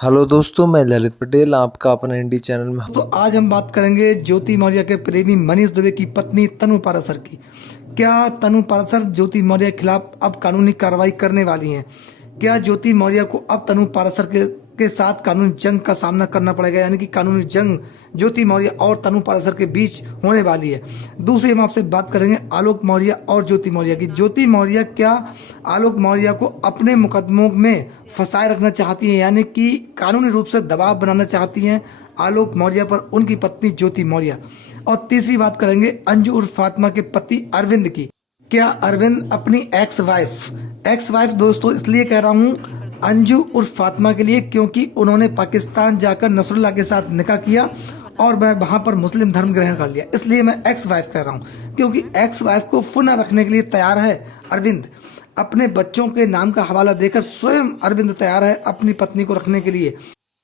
Hello दोस्तों, मैं ललित पटेल आपका अपना इंडी चैनल में। तो आज हम बात करेंगे ज्योति मौर्य के प्रेमी मनीष दुबे की पत्नी तनु पाराशर की। क्या तनु पाराशर ज्योति मौर्य के खिलाफ अब कानूनी कार्रवाई करने वाली हैं? क्या ज्योति मौर्य को अब तनु पाराशर के साथ कानूनी जंग का सामना करना पड़ेगा, यानी कि कानूनी जंग ज्योति मौर्य और तनु पाराशर के बीच होने वाली है? दूसरी हम आपसे बात करेंगे आलोक मौर्य और ज्योति मौर्य की। ज्योति मौर्य क्या आलोक मौर्य को अपने मुकदमों में फंसाए रखना चाहती हैं, यानी कि कानूनी रूप से दबाव बनाना चाहती हैं आलोक मौर्य पर उनकी पत्नी ज्योति मौर्य? और तीसरी बात करेंगे अंजू उर्फ फातिमा के पति अरविंद की। क्या अरविंद अपनी एक्स वाइफ दोस्तों इसलिए कह रहा हूँ अंजू उर्फ फातिमा के लिए, क्योंकि उन्होंने पाकिस्तान जाकर नसरुल्लाह के साथ निकाह किया और वह वहां पर मुस्लिम धर्म ग्रहण कर लिया, इसलिए मैं एक्स वाइफ कह रहा हूँ। क्योंकि एक्स वाइफ को पुनः रखने के लिए तैयार है अरविंद। अपने बच्चों के नाम का हवाला देकर स्वयं अरविंद तैयार है अपनी पत्नी को रखने के लिए।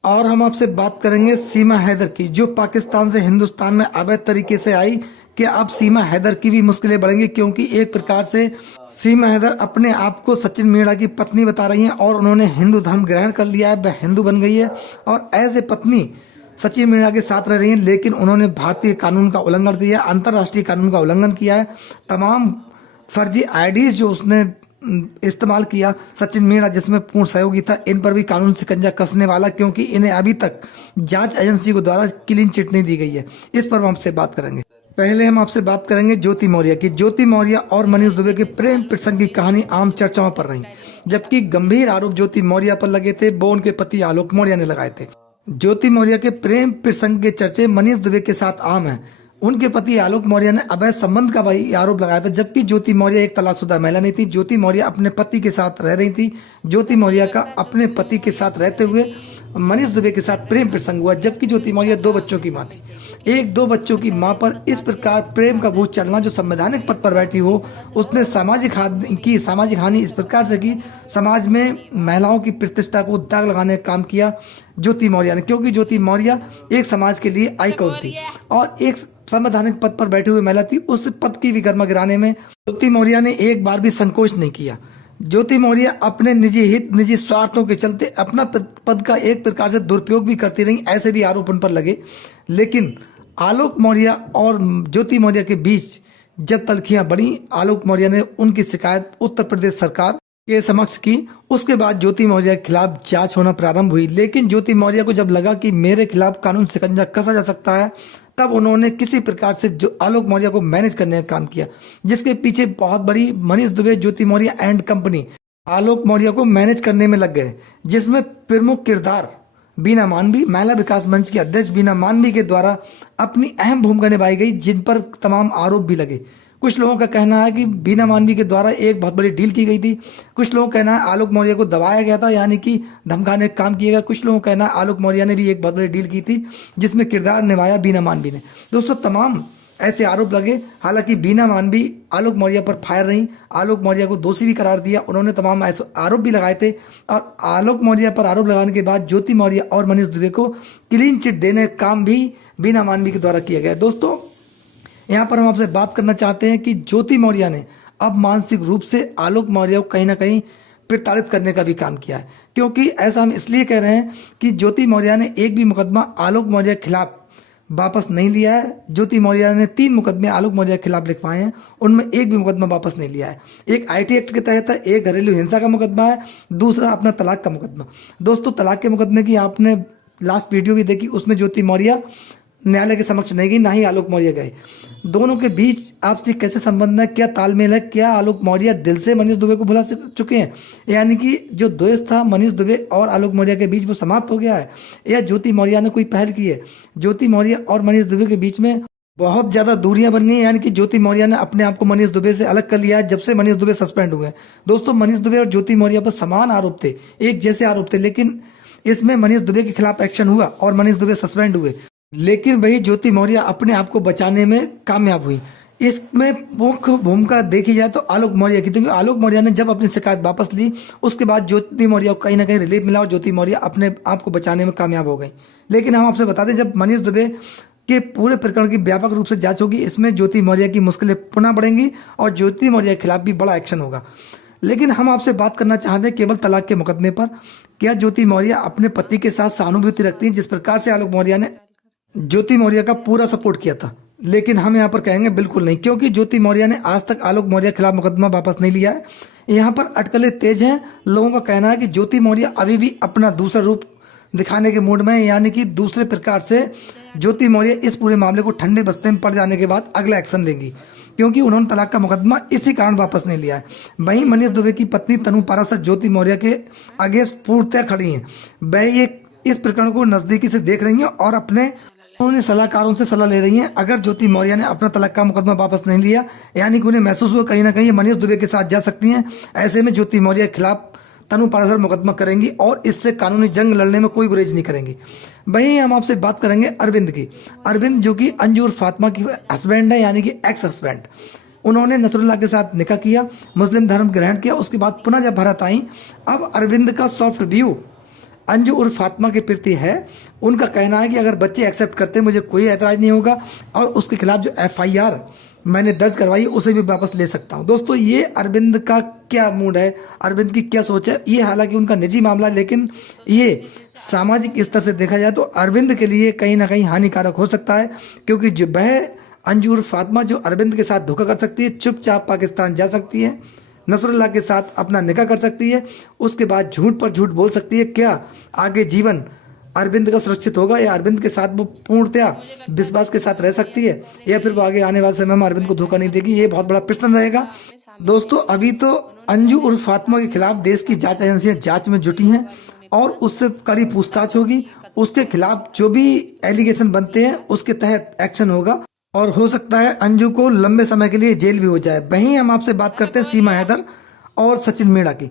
और हम आपसे बात करेंगे सीमा हैदर की, जो पाकिस्तान से हिंदुस्तान में अवैध तरीके से आई। कि अब सीमा हैदर की भी मुश्किलें बढ़ेंगी, क्योंकि एक प्रकार से सीमा हैदर अपने आप को सचिन मीणा की पत्नी बता रही हैं और उन्होंने हिंदू धर्म ग्रहण कर लिया है, वह हिंदू बन गई है और एज ए पत्नी सचिन मीणा के साथ रह रही हैं। लेकिन उन्होंने भारतीय कानून का उल्लंघन किया, अंतर्राष्ट्रीय कानून का उल्लंघन किया है। तमाम फर्जी आईडीज जो उसने इस्तेमाल किया सचिन मीणा, जिसमें पूर्ण सहयोगी था, इन पर भी कानून शिकंजा कसने वाला, क्योंकि इन्हें अभी तक जांच एजेंसी के द्वारा क्लीन चिट नहीं दी गई है। इस पर हम आपसे बात करेंगे। पहले हम आपसे बात करेंगे ज्योति मौर्य की। ज्योति मौर्य और मनीष दुबे के प्रेम प्रसंग की कहानी आम चर्चाओं पर रही, जबकि गंभीर आरोप ज्योति मौर्य पर लगे थे वो उनके पति आलोक मौर्य ने लगाए थे। ज्योति मौर्य के प्रेम प्रसंग के चर्चे मनीष दुबे के साथ आम है। उनके पति आलोक मौर्य ने अवैध संबंध का वही आरोप लगाया था, जबकि ज्योति मौर्य एक तलाकशुदा महिला नहीं थी। ज्योति मौर्य अपने पति के साथ रह रही थी। ज्योति मौर्य का अपने पति के साथ रहते हुए मनीष दुबे के साथ प्रेम प्रसंग हुआ, जबकि ज्योति मौर्य 2 बच्चों की मां थी। एक 2 बच्चों की मां पर इस प्रकार प्रेम का भूत चढ़ना, जो संवैधानिक पद पर बैठी हो, उसने सामाजिक हानि इस प्रकार से की, समाज में महिलाओं की प्रतिष्ठा को दाग लगाने का काम किया ज्योति मौर्य ने। क्योंकि ज्योति मौर्य एक समाज के लिए आइकॉन थी और एक संवैधानिक पद पर बैठे हुए महिला थी। उस पद की विगर्मा गिराने में ज्योति मौर्य ने एक बार भी संकोच नहीं किया। ज्योति मौर्य अपने निजी हित, निजी स्वार्थों के चलते अपना पद का एक प्रकार से दुरुपयोग भी करती रही, ऐसे भी आरोप उन पर लगे। लेकिन आलोक मौर्य और ज्योति मौर्य के बीच जब तल्खियां बढ़ी, आलोक मौर्य ने उनकी शिकायत उत्तर प्रदेश सरकार के समक्ष की। उसके बाद ज्योति मौर्य के खिलाफ जांच होना प्रारंभ हुई। लेकिन ज्योति मौर्य को जब लगा कि मेरे खिलाफ कानून शिकंजा कसा जा सकता है, तब उन्होंने किसी प्रकार से जो आलोक मौर्य को मैनेज करने का काम किया, जिसके पीछे बहुत बड़ी मनीष दुबे, ज्योति मौर्य एंड कंपनी आलोक मौर्य को मैनेज करने में लग गए, जिसमें प्रमुख किरदार बीना मानवी, महिला विकास मंच की अध्यक्ष बीना मानवी के द्वारा अपनी अहम भूमिका निभाई गई, जिन पर तमाम आरोप भी लगे। कुछ लोगों का कहना है कि बीना मानवी के द्वारा एक बहुत बड़ी डील की गई थी। कुछ लोगों का कहना है आलोक मौर्य को दबाया गया था, यानी कि धमकाने का काम किया गया। कुछ लोगों का कहना है आलोक मौर्य ने भी एक बहुत बड़ी डील की थी, जिसमें किरदार निभाया बीना मानवी ने। दोस्तों, तमाम ऐसे आरोप लगे। हालांकि बीना मानवी आलोक मौर्य पर फायर रही, आलोक मौर्य को दोषी भी करार दिया। उन्होंने तमाम ऐसे आरोप भी लगाए थे और आलोक मौर्य पर आरोप लगाने के बाद ज्योति मौर्य और मनीष दुबे को क्लीन चिट देने का काम भी बीना मानवी के द्वारा किया गया। दोस्तों, यहाँ पर हम आपसे बात करना चाहते हैं कि ज्योति मौर्य ने अब मानसिक रूप से आलोक मौर्य को कहीं ना कहीं प्रताड़ित करने का भी काम किया है। क्योंकि ऐसा हम इसलिए कह रहे हैं कि ज्योति मौर्य ने एक भी मुकदमा आलोक मौर्य के खिलाफ वापस नहीं लिया है। ज्योति मौर्य ने 3 मुकदमे आलोक मौर्य के खिलाफ लिखवाए हैं, उनमें एक भी मुकदमा वापस नहीं लिया है। एक आईटी एक्ट के तहत है, एक घरेलू हिंसा का मुकदमा है, दूसरा अपना तलाक का मुकदमा। दोस्तों, तलाक के मुकदमे की आपने लास्ट वीडियो भी देखी, उसमें ज्योति मौर्य न्यायालय के समक्ष नहीं गई, ना ही आलोक मौर्य गए। दोनों के बीच आपसी कैसे संबंध है, क्या तालमेल है, क्या आलोक मौर्य दिल से मनीष दुबे को भुला चुके हैं, यानी कि जो द्वेष था मनीष दुबे और आलोक मौर्य के बीच वो समाप्त हो गया है, या ज्योति मौर्य ने कोई पहल की है? ज्योति मौर्य और मनीष दुबे के बीच में बहुत ज्यादा दूरियां बन गई, यानी कि ज्योति मौर्य ने अपने आप को मनीष दुबे से अलग कर लिया है जब से मनीष दुबे सस्पेंड हुए। दोस्तों, मनीष दुबे और ज्योति मौर्य पर समान आरोप थे, एक जैसे आरोप थे, लेकिन इसमें मनीष दुबे के खिलाफ एक्शन हुआ और मनीष दुबे सस्पेंड हुए। लेकिन वही ज्योति मौर्य अपने आप को बचाने में कामयाब हुई। इसमें मुख्य भूमिका देखी जाए तो आलोक मौर्य की, क्योंकि आलोक मौर्य ने जब अपनी शिकायत वापस ली, उसके बाद ज्योति मौर्य को कहीं ना कहीं रिलीफ मिला और ज्योति मौर्य अपने आप को बचाने में कामयाब हो गई। लेकिन हम आपसे बता दें, जब मनीष दुबे के पूरे प्रकरण की व्यापक रूप से जांच होगी, इसमें ज्योति मौर्य की मुश्किलें पुनः बढ़ेंगी और ज्योति मौर्य के खिलाफ भी बड़ा एक्शन होगा। लेकिन हम आपसे बात करना चाहते हैं केवल तलाक के मुकदमे पर। क्या ज्योति मौर्य अपने पति के साथ सहानुभूति रखती हैं जिस प्रकार से आलोक मौर्य ने ज्योति मौर्य का पूरा सपोर्ट किया था? लेकिन हम यहाँ पर कहेंगे बिल्कुल नहीं, क्योंकि ज्योति मौर्य ने आज तक आलोक मौर्य के खिलाफ मुकदमा वापस नहीं लिया है। यहाँ पर अटकलें तेज हैं। लोगों का कहना है कि ज्योति मौर्य अभी भी अपना दूसरा रूप दिखाने के मूड में है, यानी कि दूसरे प्रकार से ज्योति मौर्य इस पूरे मामले को ठंडे बस्ते में पड़ जाने के बाद अगला एक्शन लेंगी, क्योंकि उन्होंने तलाक का मुकदमा इसी कारण वापस नहीं लिया है। वहीं मनीष दुबे की पत्नी तनु पाराशर ज्योति मौर्य के अगेंस्ट पूर्णतः खड़ी हैं। वह ये इस प्रकरण को नजदीकी से देख रही हैं और अपने उन्होंने सलाहकारों से सलाह ले रही हैं। अगर ज्योति मौर्य ने अपना तलाक का मुकदमा वापस नहीं लिया, यानी कि उन्हें महसूस हुआ कहीं ना कहीं मनीष दुबे के साथ जा सकती हैं, ऐसे में ज्योति मौर्य के खिलाफ तनु पाराशर मुकदमा करेंगी और इससे कानूनी जंग लड़ने में कोई गुरेज नहीं करेंगी। वहीं हम आपसे बात करेंगे अरविंद की। अरविंद जो कि अंजू और फातिमा की हस्बैंड है, यानी कि एक्स हस्बैंड। उन्होंने नसरुल्लाह के साथ निकाह किया, मुस्लिम धर्म ग्रहण किया, उसके बाद पुनः जब भारत आई, अब अरविंद का सॉफ्ट व्यू अंजू और फातिमा के प्रति है। उनका कहना है कि अगर बच्चे एक्सेप्ट करते हैं मुझे कोई ऐतराज नहीं होगा और उसके खिलाफ जो FIR मैंने दर्ज करवाई उसे भी वापस ले सकता हूं। दोस्तों, ये अरविंद का क्या मूड है, अरविंद की क्या सोच है, ये हालांकि उनका निजी मामला है, लेकिन ये सामाजिक स्तर से देखा जाए तो अरविंद के लिए कहीं ना कहीं हानिकारक हो सकता है, क्योंकि जो वह अंजू और फातिमा जो अरविंद के साथ धोखा कर सकती है, चुपचाप पाकिस्तान जा सकती है, नसरुल्लाह के साथ अपना निकाह कर सकती है, उसके बाद झूठ पर झूठ बोल सकती है। क्या आगे जीवन अरविंद का सुरक्षित होगा, या अरविंद के साथ वो पूर्णतया विश्वास के साथ रह सकती है, या फिर वो आगे आने वाले समय में अरविंद को धोखा नहीं देगी? ये बहुत बड़ा प्रश्न रहेगा। दोस्तों, अभी तो अंजू और फातिमा के खिलाफ देश की जांच एजेंसियां जांच में जुटी हैं और उससे कड़ी पूछताछ होगी। उसके खिलाफ जो भी एलिगेशन बनते हैं उसके तहत एक्शन होगा और हो सकता है अंजू को लंबे समय के लिए जेल भी हो जाए। वहीं हम आपसे बात करते हैं सीमा हैदर और सचिन मीणा की।